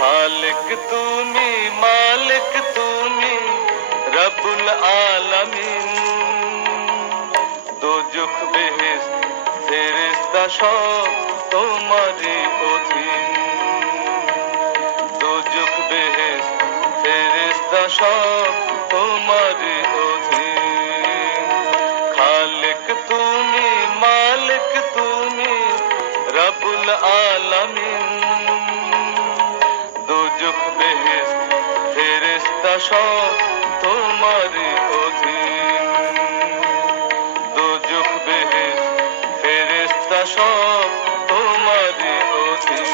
খালেক তুমি মালিক তুমি রবুল আলামিন দুজুখ বেহেস ফেরেস্তা সব তোমারই অধীন দুজুখ বেহেস ফেরেস্তা সব তোমারই অধীন খালেক তুমি মালিক তুমি রবুল আলামিন সব তোমারই অধীন। দোজখ বেহেস ফেরেস্তা সব তোমারই অধীন।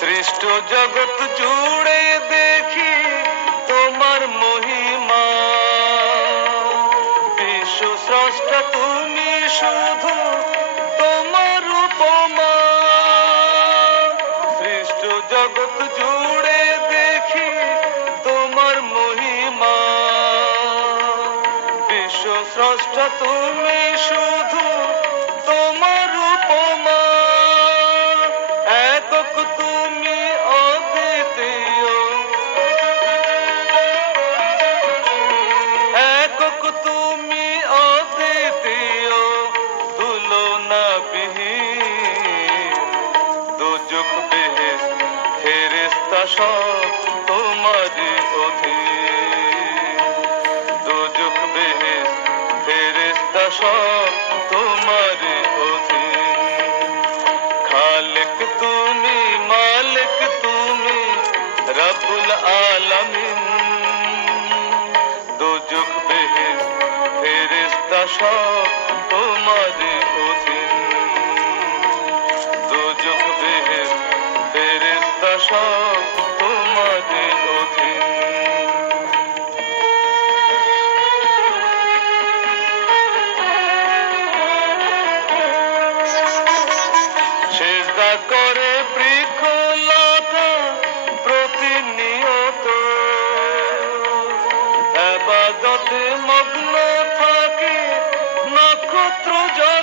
সৃষ্ট জগৎ জুড়ে তোমার জগৎ তোমার বিশ্ব তুমি শুধু তোমার উপমা। তোমারই অধীন বেহেস ফেরেস্তা সব তোমারই অধীন। খালেক তুমি, মালিক তুমি, রব্বুল আলামিন। দোজখ বেহেস ফেরেস্তা সব তোমারই আবাদতে মগ্ন থাকে নক্ষত্র যত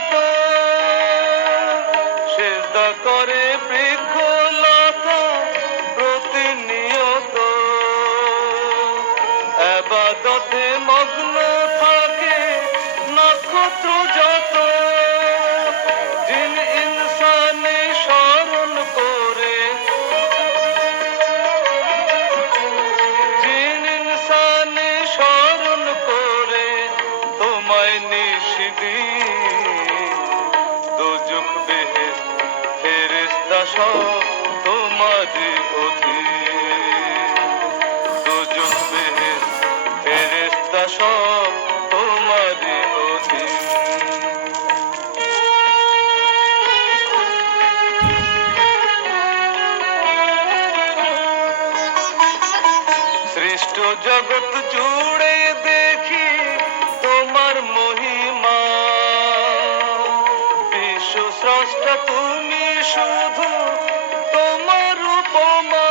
অধীন। সৃষ্ট জগৎ জুড়ে দেখি তোমার মহিমা। বিশ্ব স্রষ্টা তুমি শুধু তোমার উপমা।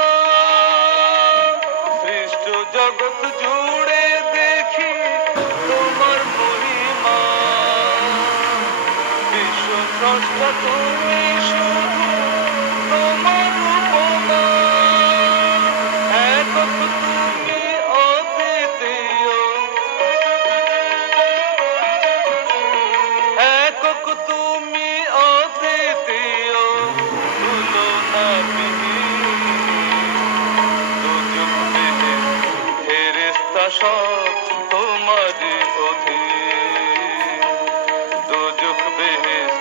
সৃষ্ট জগৎ জুড়ে দেখি তোমার মহিমা। বিশ্ব স্রষ্টা ভাষা তোমার অধীন। দুজুক বেহেস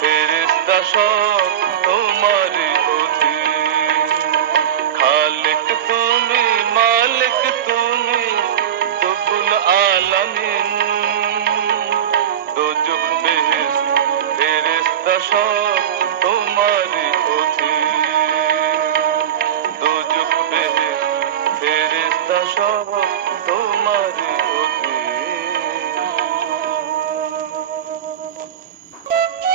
ফেরিস্তা সব তোমার অধীন। খালিক তুমি, মালিক তুমি তুকুল আলামিন। দুজুক বেহেস ফেরিস্তা সব তোমার অধীন। দুজুক বেহেস ফেরিস্তা সব